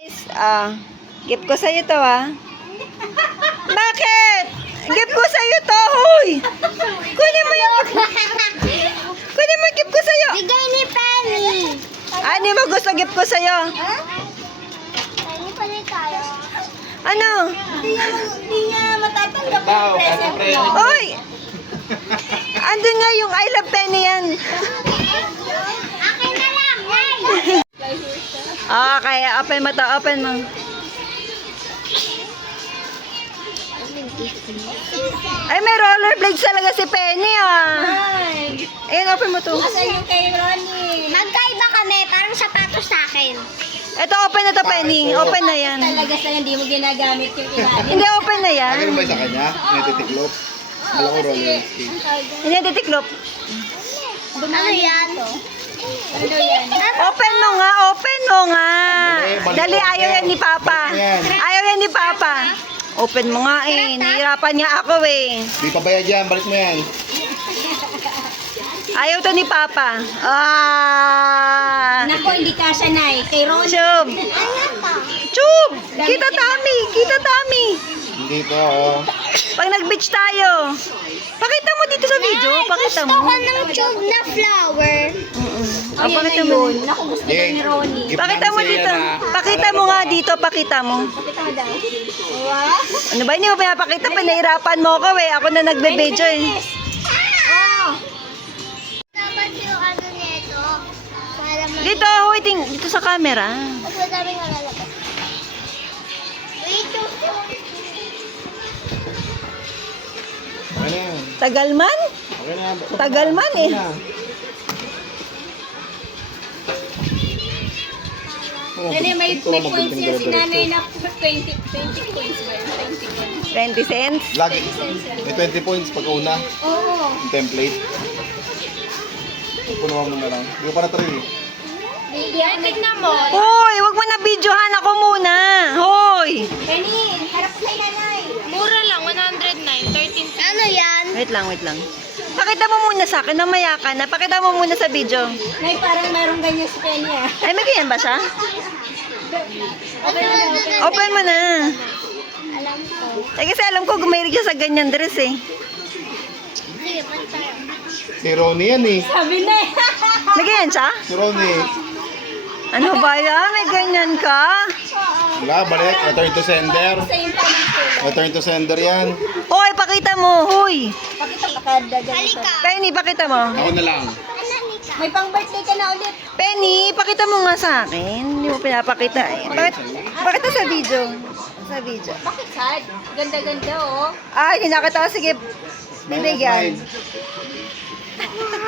Gift ko sa'yo to, Bakit? Gift ko sa'yo to, huy! Kunin mo yung gift. Kunin mo yung gift ko sa'yo. Bigay ni Penny. Ano mo gusto gift ko sa'yo? Penny pa rin tayo. Ano? Hindi niya matatanggap yung present mo. Hoy! Andun nga yung I love Penny yan. Akin na lang, yay! Okay, open mo to, open mo. Ay, may rollerblades talaga si Penny, Ayun, open mo to. Asa yung kay Ronnie? Magkaiba kami, parang sapatos sa akin. Ito, open na to, Penny. Open na yan. Talaga sa'yo, hindi mo ginagamit yung ilalim. Hindi, open na yan. Akin ba sa kanya? Natitiklop? Alam ko roller skate. Hindi, titiklop. Ano yan? Ano yan? Open mo nga, open mo nga. Dali, ayaw yan ni Papa. Ayaw yan ni Papa. Open mo nga nahirapan niya ako Di pa bayad yan, balik mo yan. Ayaw to ni Papa. Nako, hindi kasha na Kay Ronnie. Chub. Chub. Kita Tami, kita Tami. Hindi to, Pag nag-beach tayo. Pakita mo dito sa video, pakita mo. Gusto ko ng tube na flower. Pakita mo. Naku, gusto ko ni Ronnie. Pakita mo dito. Pakita mo nga dito, pakita mo. Pakita mo daw. Wow. Ano ba, hindi mo pinapakita? Pinahirapan mo ako Ako na nagbe-video Oh. Dapat yung ano nito. Para Dito, waiting. Dito sa camera. mas madaming nalalabas. Wait, yung Okay na yan. Tagal man? Okay na yan. Tagal man Okay na. Kasi may Ito, points magandang yan si diretso. nanay na 20 points ba? 20 points. 20 cents? Lagi. May 20 points pag una. Oo. Yung template. Punuhan mo na lang. Hindi ko para try Tignan mo. Hoy, wag mo na videohan ako muna. Hoy! Penny, harap kay nanay. Mura lang, 109, 13. Ano yan? Wait lang, wait lang. Pakita mo muna sa akin, namaya ka na. Pakita mo muna sa video. Nay, parang mayroong ganyan si Penny Ay, may ganyan ba siya? Okay na. Open mo na. Alam ko. Kasi alam ko gumahilig siya sa ganyan dress Sige, punta. Si Ronnie yan Sabi na May ganyan siya? Si Ronnie. Ano ba yan? May ganyan ka? Wala, balik. Return to sender. Same pa dito. Return to sender yan. Hoy, pakita mo. Hoy. Pakita makadagan. Halika. Penny, pakita mo. Ako na lang. May pang birthday ka na ulit. Penny, pakita mo nga sa akin. Hindi mo pinapakita Pakita sa video. Sa video. Bakit sad? Ganda-ganda Ay, hindi nakita ko. Sige, bibigyan. -9.